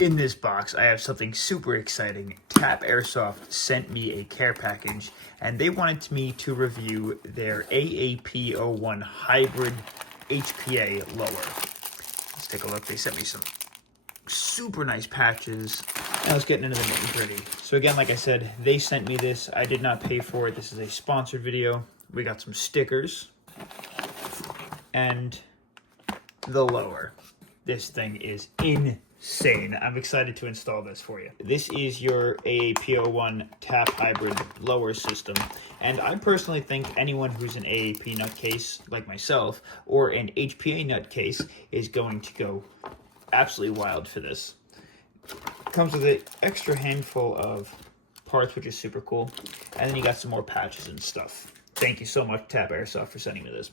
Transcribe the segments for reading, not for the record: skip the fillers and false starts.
In this box, I have something super exciting. Tapp Airsoft sent me a care package, and they wanted me to review their AAP-01 hybrid HPA lower. Let's take a look. They sent me some super nice patches. Now let's get into the nitty-gritty. So again, like I said, they sent me this. I did not pay for it. This is a sponsored video. We got some stickers and the lower. This thing is insane. I'm excited to install this for you. This is your AAP01 Tapp hybrid lower system, and I personally think anyone who's an AAP nutcase like myself or an HPA nutcase is going to go absolutely wild for this. It comes with an extra handful of parts, which is super cool, and then you got some more patches and stuff. Thank you so much, Tapp Airsoft, for sending me this.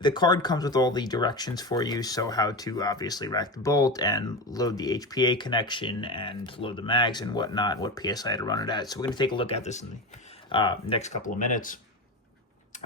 The card comes with all the directions for you, so how to obviously rack the bolt and load the HPA connection and load the mags and whatnot, what PSI to run it at. So we're going to take a look at this in the next couple of minutes.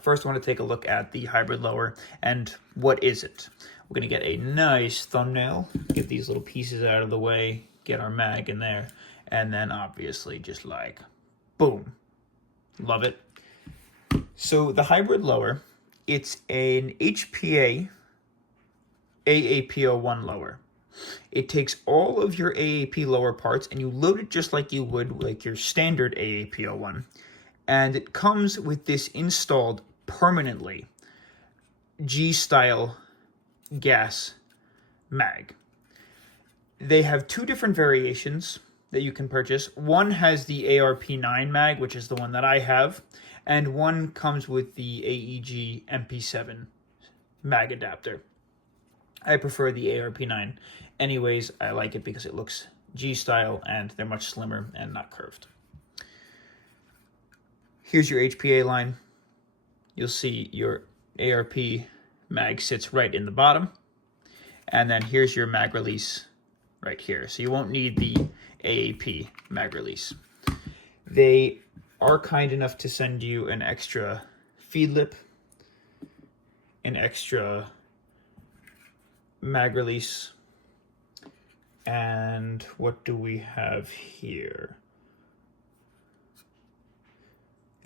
First, I want to take a look at the hybrid lower and what is it. We're going to get a nice thumbnail, get these little pieces out of the way, get our mag in there, and then obviously just like, boom. Love it. So the hybrid lower, it's an HPA AAP01 lower. It takes all of your AAP lower parts and you load it just like you would like your standard AAP01. And it comes with this installed permanently G-style gas mag. They have two different variations that you can purchase. One has the ARP9 mag, which is the one that I have, and one comes with the AEG MP7 mag adapter. I prefer the ARP9. Anyways, I like it because it looks G-style and they're much slimmer and not curved. Here's your HPA line. You'll see your ARP mag sits right in the bottom. And then here's your mag release right here. So you won't need the AAP mag release. They are kind enough to send you an extra feed lip, an extra mag release, and what do we have here?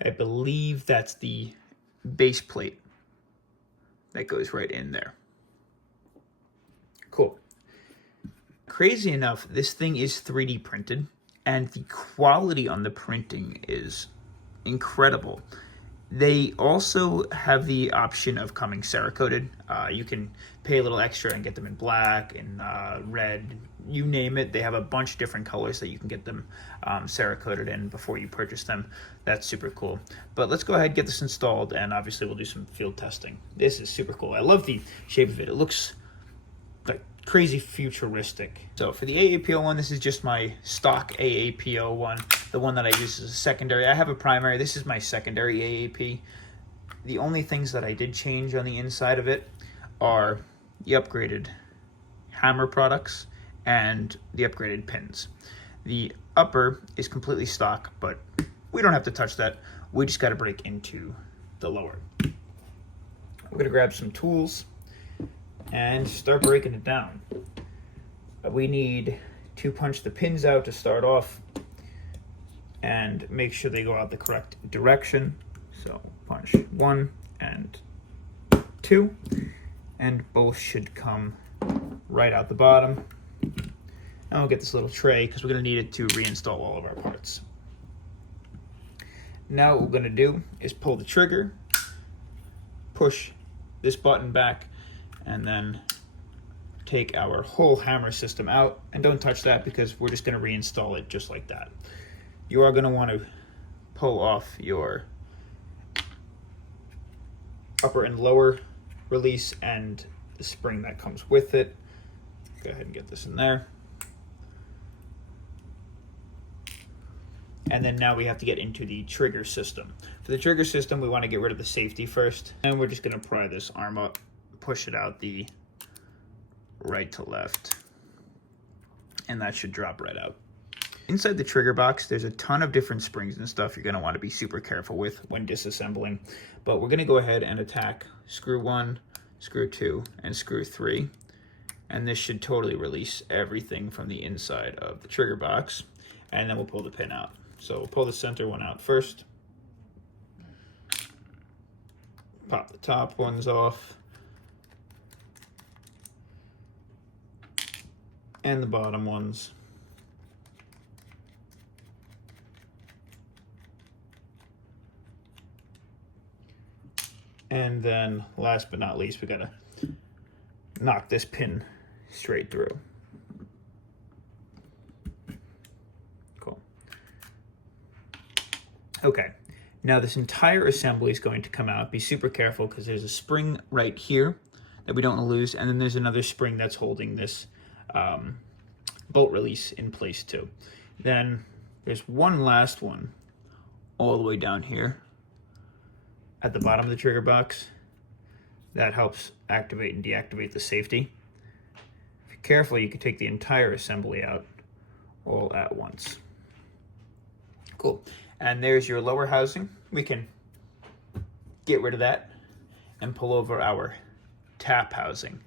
I believe that's the base plate that goes right in there. Cool. Crazy enough, this thing is 3D printed, and the quality on the printing is incredible. They also have the option of coming Cerakoted. You can pay a little extra and get them in black and red, you name it. They have a bunch of different colors that you can get them Cerakoted in before you purchase them. That's super cool. But let's go ahead and get this installed, and obviously we'll do some field testing. This is super cool. I love the shape of it. It looks like crazy futuristic. So for the AAP01, this is just my stock AAP01, the one that I use as a secondary. I have a primary. This is my secondary AAP. The only things that I did change on the inside of it are the upgraded hammer products and the upgraded pins. The upper is completely stock, but we don't have to touch that. We just got to break into the lower. We're going to grab some tools and start breaking it down. We need to punch the pins out to start off and make sure they go out the correct direction. So punch 1 and 2, and both should come right out the bottom. And we'll get this little tray because we're going to need it to reinstall all of our parts. Now what we're going to do is pull the trigger, push this button back, and then take our whole hammer system out. And don't touch that because we're just going to reinstall it just like that. You are going to want to pull off your upper and lower release and the spring that comes with it. Go ahead and get this in there. And then now we have to get into the trigger system. For the trigger system, we want to get rid of the safety first. And we're just going to pry this arm up, push it out the right to left. And that should drop right out. Inside the trigger box, there's a ton of different springs and stuff you're going to want to be super careful with when disassembling. But we're going to go ahead and attack screw 1, screw 2, and screw 3. And this should totally release everything from the inside of the trigger box. And then we'll pull the pin out. So we'll pull the center one out first. Pop the top ones off. And the bottom ones. And then last but not least, we gotta knock this pin straight through. Cool. Okay, now this entire assembly is going to come out. Be super careful because there's a spring right here that we don't want to lose, and then there's another spring that's holding this bolt release in place too. Then there's one last one all the way down here at the bottom of the trigger box that helps activate and deactivate the safety. If you're careful, you can take the entire assembly out all at once. Cool. And there's your lower housing. We can get rid of that and pull over our Tapp housing.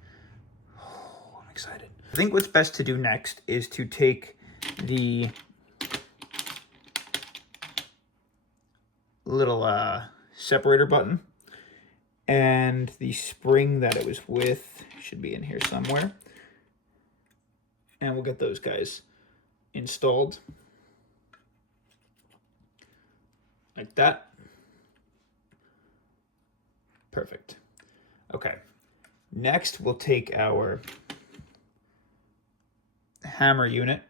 Oh, I'm excited. I think what's best to do next is to take the little separator button and the spring that it was with should be in here somewhere, and we'll get those guys installed like that. Perfect. Okay, next we'll take our hammer unit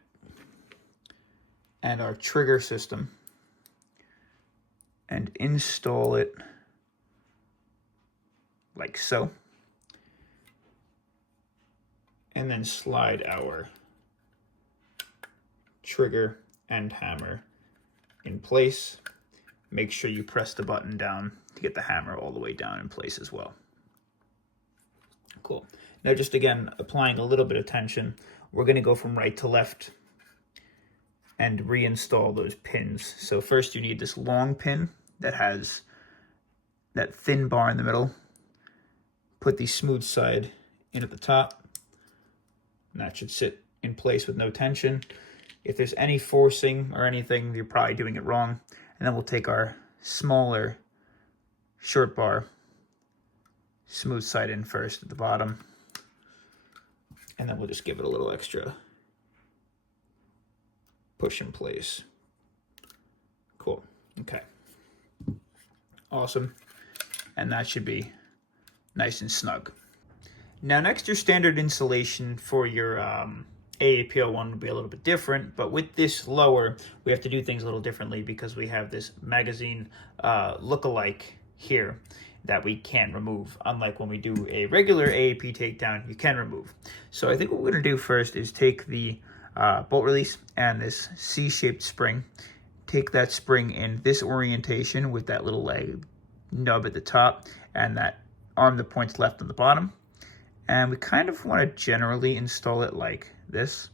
and our trigger system and install it like so. And then slide our trigger and hammer in place. Make sure you press the button down to get the hammer all the way down in place as well. Cool. Now just again, applying a little bit of tension, we're going to go from right to left and reinstall those pins. So first you need this long pin that has that thin bar in the middle. Put the smooth side in at the top. And that should sit in place with no tension. If there's any forcing or anything, you're probably doing it wrong. And then we'll take our smaller short bar, smooth side in first at the bottom. And then we'll just give it a little extra push in place. Cool. Okay. Awesome. And that should be nice and snug. Now next, your standard installation for your AAP01 would be a little bit different, but with this lower, we have to do things a little differently because we have this magazine look-alike here that we can remove. Unlike when we do a regular AAP takedown, you can remove. So I think what we're gonna do first is take the bolt release and this C-shaped spring, take that spring in this orientation with that little leg nub at the top and that arm that points left on the bottom. And we kind of want to generally install it like this,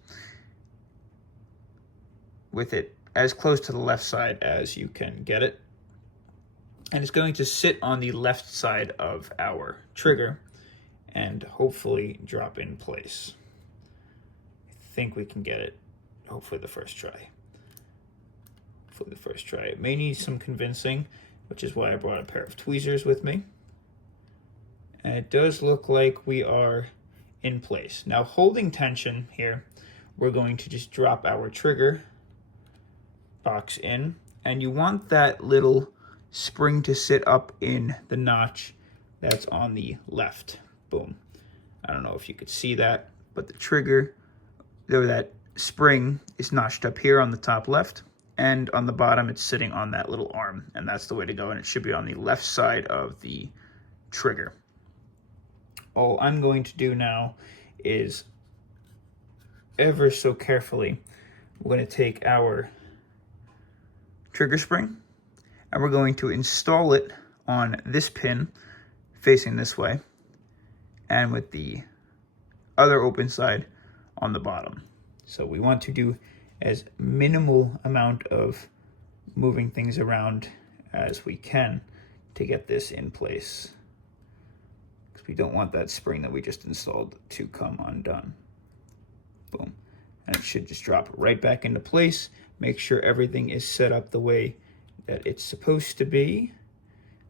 with it as close to the left side as you can get it. And it's going to sit on the left side of our trigger and hopefully drop in place. I think we can get it, hopefully the first try. Hopefully the first try. It may need some convincing, which is why I brought a pair of tweezers with me. And it does look like we are in place. Now, holding tension here, we're going to just drop our trigger box in, and you want that little spring to sit up in the notch that's on the left. Boom. I don't know if you could see that, but the trigger, though, that spring is notched up here on the top left, and on the bottom it's sitting on that little arm, and that's the way to go, and it should be on the left side of the trigger. All I'm going to do now is ever so carefully, we're going to take our trigger spring, and we're going to install it on this pin facing this way, and with the other open side on the bottom. So we want to do as minimal amount of moving things around as we can to get this in place, because we don't want that spring that we just installed to come undone. Boom. And it should just drop right back into place. Make sure everything is set up the way that it's supposed to be.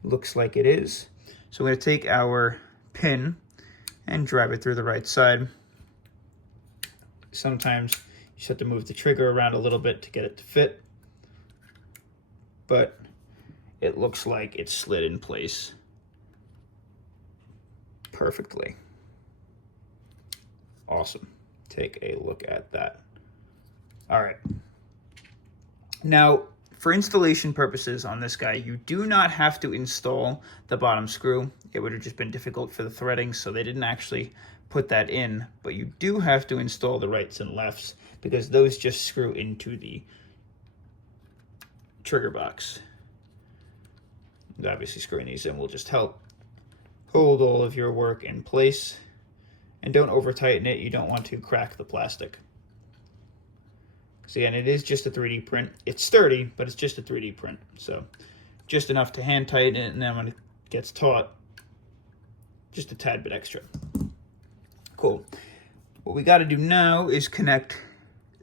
Looks like it is. So we're going to take our pin and drive it through the right side. Sometimes you just have to move the trigger around a little bit to get it to fit, but it looks like it's slid in place perfectly. Awesome. Take a look at that. All right. Now, for installation purposes on this guy, you do not have to install the bottom screw. It would have just been difficult for the threading, so they didn't actually put that in, but you do have to install the rights and lefts because those just screw into the trigger box. And obviously screwing these in will just help hold all of your work in place, and don't over tighten it. You don't want to crack the plastic. Because again, it is just a 3D print. It's sturdy, but it's just a 3D print. So just enough to hand tighten it, and then when it gets taut, just a tad bit extra. Cool. What we got to do now is connect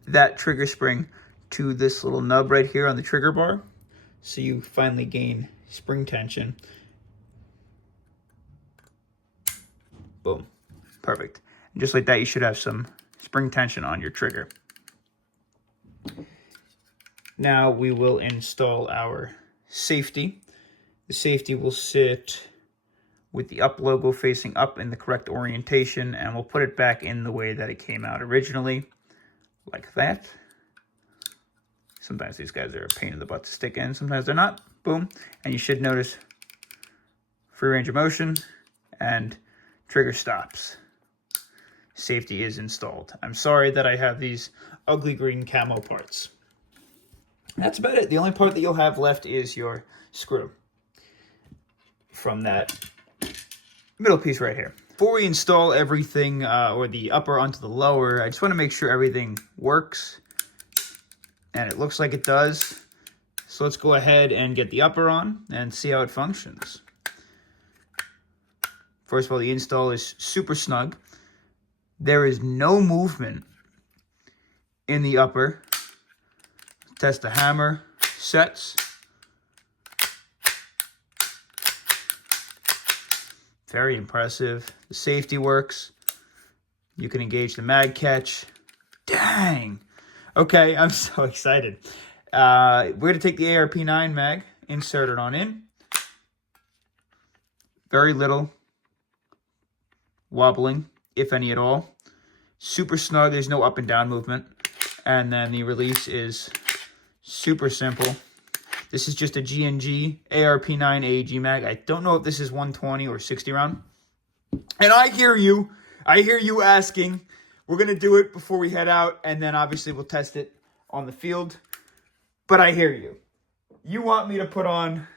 that trigger spring to this little nub right here on the trigger bar, so you finally gain spring tension. Boom. Perfect. And just like that, you should have some spring tension on your trigger. Now we will install our safety. The safety will sit with the up logo facing up in the correct orientation, and we'll put it back in the way that it came out originally, like that. Sometimes these guys are a pain in the butt to stick in, sometimes they're not. Boom. And you should notice free range of motion and trigger stops. Safety is installed. I'm sorry that I have these ugly green camo parts. That's about it. The only part that you'll have left is your screw from that middle piece right here. Before we install everything, or the upper onto the lower, I just want to make sure everything works. And it looks like it does. So let's go ahead and get the upper on and see how it functions. First of all, the install is super snug. There is no movement in the upper. Test the hammer sets. Very impressive. The safety works. You can engage the mag catch. Dang. Okay, I'm so excited. We're going to take the AAP-09 mag, insert it on in. Very little wobbling, if any at all. Super snug. There's no up and down movement. And then the release is super simple. This is just a G&G AAP-09 AEG mag. I don't know if this is 120 or 60 round. And I hear you asking. We're going to do it before we head out, and then obviously we'll test it on the field. But I hear you. You want me to put on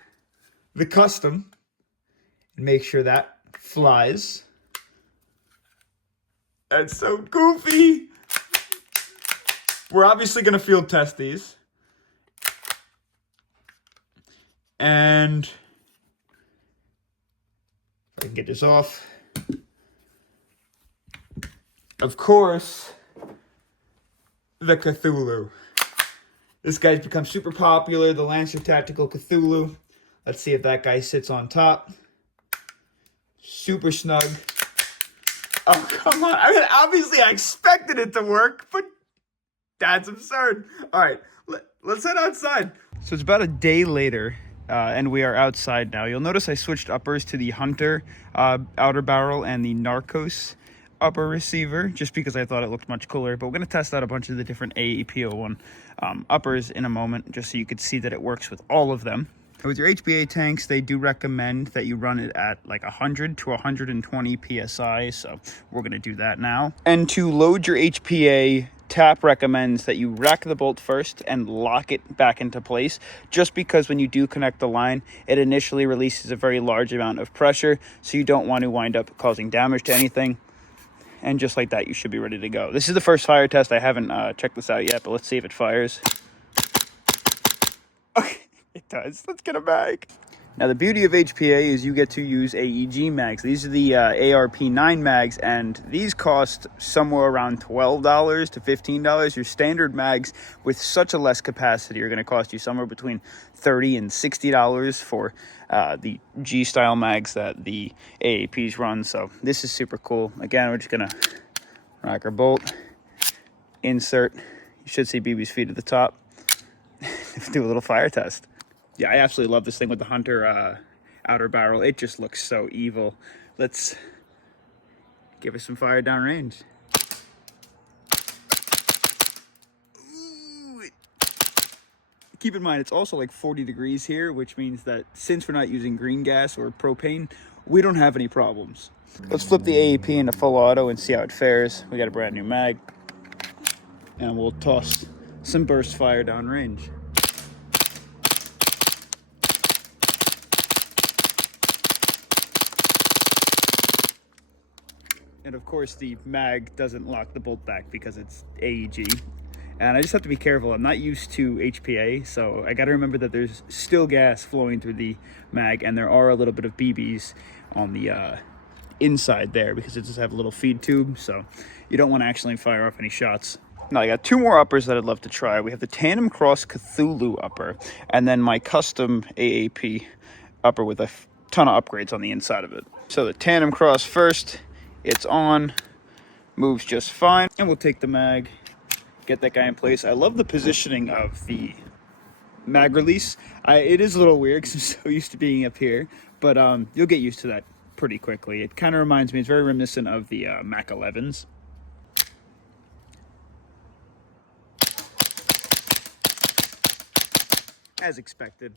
the custom and make sure that flies. That's so goofy. We're obviously going to field test these. And if I can get this off. Of course, the Cthulhu. This guy's become super popular, the Lancer Tactical Cthulhu. Let's see if that guy sits on top. Super snug. Oh, come on. I mean, obviously I expected it to work, but that's absurd. All right, let's head outside. So it's about a day later, and we are outside now. You'll notice I switched uppers to the Hunter outer barrel and the Narcos upper receiver, just because I thought it looked much cooler. But we're going to test out a bunch of the different AAP-01 uppers in a moment, just so you could see that it works with all of them. With your HPA tanks, they do recommend that you run it at like 100 to 120 PSI, so we're going to do that now. And to load your HPA Tapp recommends that you rack the bolt first and lock it back into place, just because when you do connect the line, it initially releases a very large amount of pressure, so you don't want to wind up causing damage to anything. And just like that, you should be ready to go. This is the first fire test. I haven't checked this out yet, but let's see if it fires. Okay, it does. Let's get a mag. Now, the beauty of HPA is you get to use AEG mags. These are the ARP9 mags, and these cost somewhere around $12 to $15. Your standard mags with such a less capacity are going to cost you somewhere between $30 and $60 for the G-style mags that the AAPs run. So this is super cool. Again, we're just going to rock our bolt, insert. You should see BB's feet at the top. Do a little fire test. Yeah, I absolutely love this thing with the Hunter outer barrel. It just looks so evil. Let's give it some fire downrange. Ooh. Keep in mind, it's also like 40 degrees here, which means that since we're not using green gas or propane, we don't have any problems. Let's flip the AAP into full auto and see how it fares. We got a brand new mag, and we'll toss some burst fire downrange. And of course, the mag doesn't lock the bolt back because it's AEG. And I just have to be careful. I'm not used to HPA, so I got to remember that there's still gas flowing through the mag, and there are a little bit of BBs on the inside there because it does have a little feed tube, so you don't want to actually fire off any shots. Now, I got two more uppers that I'd love to try. We have the Tandem Cross Cthulhu upper, and then my custom AAP upper with a ton of upgrades on the inside of it. So the Tandem Cross first. It's on, moves just fine, and we'll take the mag, get that guy in place. I love the positioning of the mag release. It is a little weird because I'm so used to being up here, but you'll get used to that pretty quickly. It kind of reminds me, it's very reminiscent of the Mac 11s. As expected,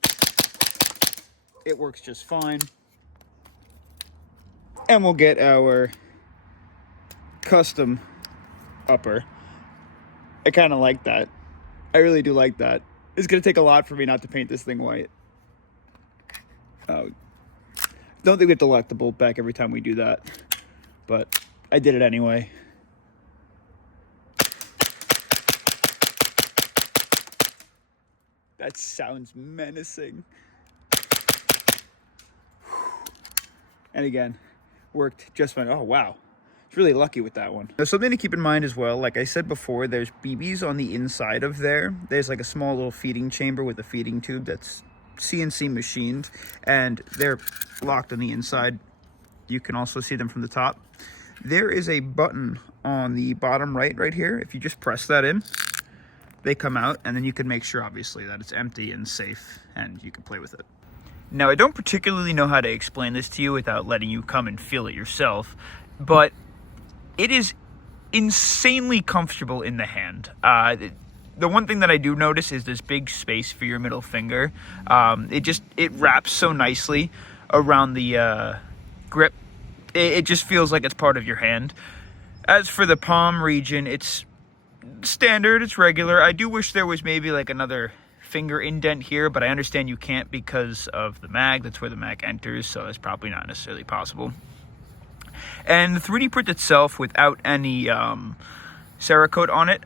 it works just fine. And we'll get our custom upper. I kind of like that. I really do like that. It's gonna take a lot for me not to paint this thing white. Don't think we have to lock the bolt back every time we do that, but I did it anyway. That sounds menacing. And again, worked just fine. Oh wow, it's really lucky with that one. Now, something to keep in mind as well, like I said before, there's BBs on the inside of there. There's like a small little feeding chamber with a feeding tube that's CNC machined, and they're locked on the inside. You can also see them from the top. There is a button on the bottom right here. If you just press that in, they come out, and then you can make sure obviously that it's empty and safe, and you can play with it. Now, I don't particularly know how to explain this to you without letting you come and feel it yourself, but it is insanely comfortable in the hand. The one thing that I do notice is this big space for your middle finger. It wraps so nicely around the grip. It just feels like it's part of your hand. As for the palm region, it's standard, it's regular. I do wish there was maybe like another finger indent here, but I understand you can't because of the mag. That's where the mag enters, so it's probably not necessarily possible. And the 3D print itself, without any Cerakote on it,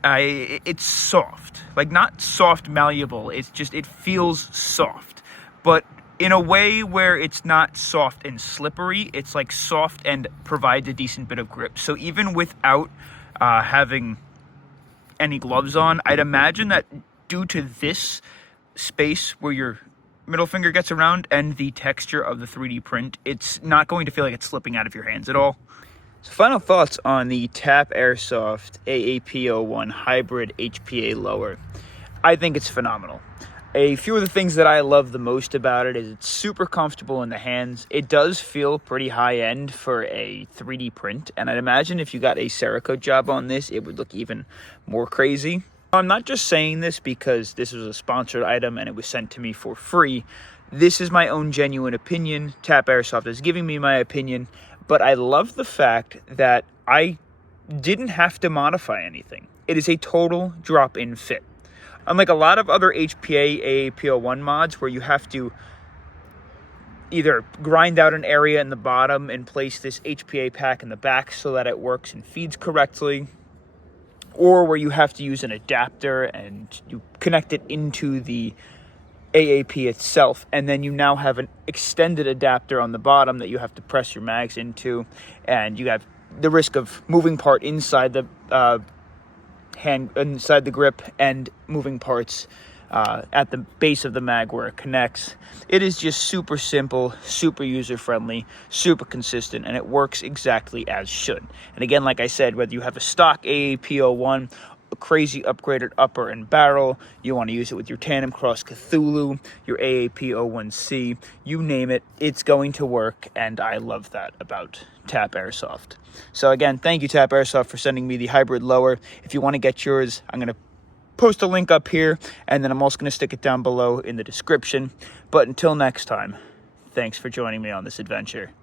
it's soft. Like, not soft malleable, it's just, it feels soft, but in a way where it's not soft and slippery. It's like soft and provides a decent bit of grip. So even without having any gloves on, I'd imagine that due to this space where your middle finger gets around and the texture of the 3D print, it's not going to feel like it's slipping out of your hands at all. So final thoughts on the Tapp Airsoft AAP-01 hybrid HPA lower. I think it's phenomenal. A few of the things that I love the most about it is it's super comfortable in the hands. It does feel pretty high-end for a 3D print, and I'd imagine if you got a Cerakote job on this, it would look even more crazy. I'm not just saying this because this was a sponsored item and it was sent to me for free. This is my own genuine opinion. Tapp Airsoft is giving me my opinion, but I love the fact that I didn't have to modify anything. It is a total drop-in fit. Unlike a lot of other HPA AAP01 mods where you have to either grind out an area in the bottom and place this HPA pack in the back so that it works and feeds correctly, or where you have to use an adapter and you connect it into the AAP itself, and then you now have an extended adapter on the bottom that you have to press your mags into, and you have the risk of moving part inside the inside the grip and moving parts at the base of the mag where it connects. It is just super simple, super user-friendly, super consistent, and it works exactly as should. And again, like I said, whether you have a stock AAP01, a crazy upgraded upper and barrel, you want to use it with your Tandem Cross Cthulhu, your AAP01C, you name it, it's going to work, and I love that about Tapp Airsoft. So again, thank you Tapp Airsoft for sending me the hybrid lower. If you want to get yours, I'm going to post a link up here, and then I'm also going to stick it down below in the description. But until next time, thanks for joining me on this adventure.